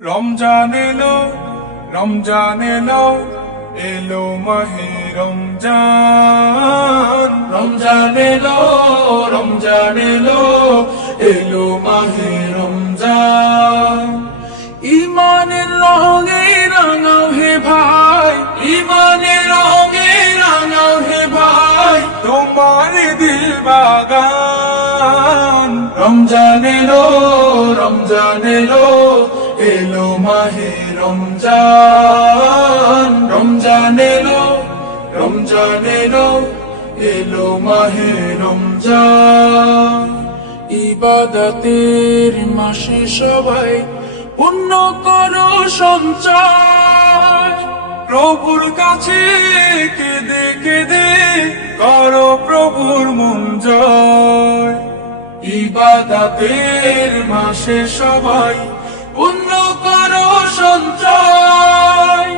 রমজান এলো, রমজান এলো, এলো মাহে রমজান। রমজান এলো, রমজান এলো, এলো মাহে রমজান। ইমানের রঙে রাঙাও হে ভাই, ইমানের রঙে রাঙাও হে ভাই, তোমার দিল বাগান। রমজান এলো, রমজান এলো, এলো মাহে রমজান। রমজান এলো, রমজান এলো, এলো মাহে রমজান। ইবাদতের মাসে সবাই পুণ্য করো সঞ্চয়, প্রভুর কাছে কেঁদে কেঁদে করো প্রভুর মন জয়। ইবাদতের মাসে সবাই পুণ্য করো সঞ্চয়,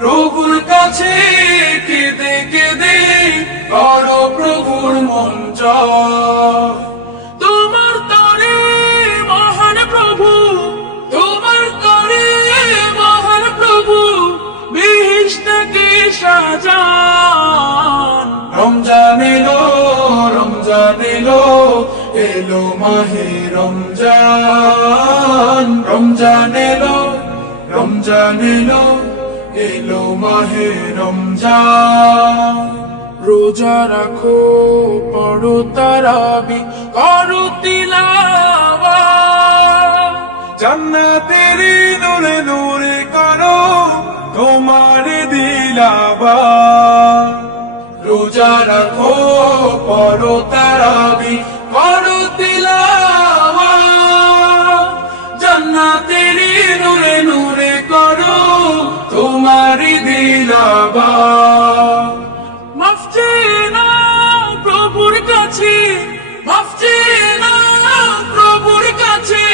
প্রভুর কাছে কেঁদে কেঁদে করো প্রভুর মন জয়। তোমার তরে মহান প্রভু, তোমার তরে মহান প্রভু, বিহিষ্টকে সাজান। রমজান এলো, রমজান এলো, এলো মাহে রমজান। রমজান এলো, রমজান এলো, এলো মাহে রমজান। রোজা রাখো, পড়ো তারাবি, করো তিলাওয়াত, জান্নাতের নূরে নূরে করো তোমার দিলাওয়াত। রোজা রাখো, পড়ো তারাবি, করো তিলাওয়াত, জান্নাতের নূরে নূরে করো তোমার দিলাওয়াত। মাফ চেয়ে নাও প্রভুর কাছে, মাফ চেয়ে নাও প্রভুর কাছে,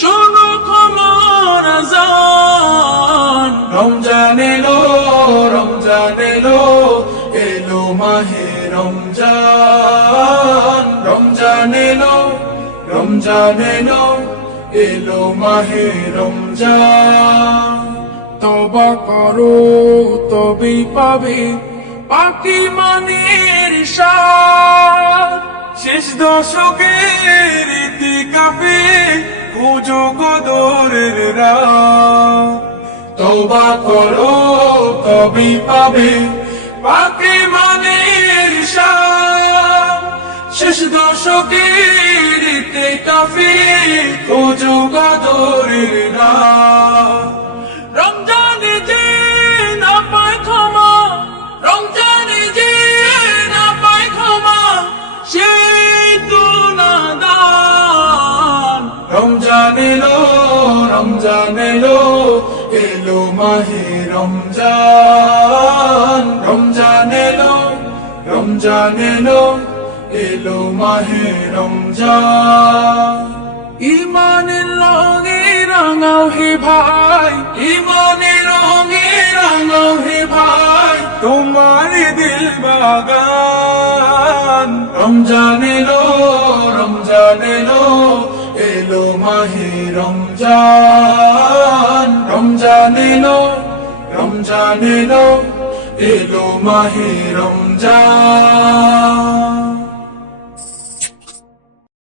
শোনো ক্ষমার আযান। রমজান এলো, রমজান এলো, এলো মাহে রমজান। রমজান এলো, রমজান এলো, এলো মাহে রমজান। তওবা করো তবেই পাবে পাকি মানের স্বাদ, শেষ দশকের ইতিকাফে খুঁজো কদরের রাত। তওবা করো তবেই পাবে পাকি মানের স্বাদ, শেষ দশকের ইতিকাফে খুঁজো কদরের রাত। রমজানে যে না পায় ক্ষমা, রমজানে যে না পায় ক্ষমা, সেই তো নাদান। রমজান এলো, রমজান এলো, এলো মাহে রমজান। রমজান এলো, রমজান এলো, এলো মাহে রমজান। ইমানের রঙে রাঙাও হে ভাই, ইমানের রঙে রাঙাও হে ভাই, তোমার দিল বাগান। রমজান এলো, রমজান এলো, এলো মাহে রমজান। রমজান এলো, রমজান এলো, এলো মাহে রমজান।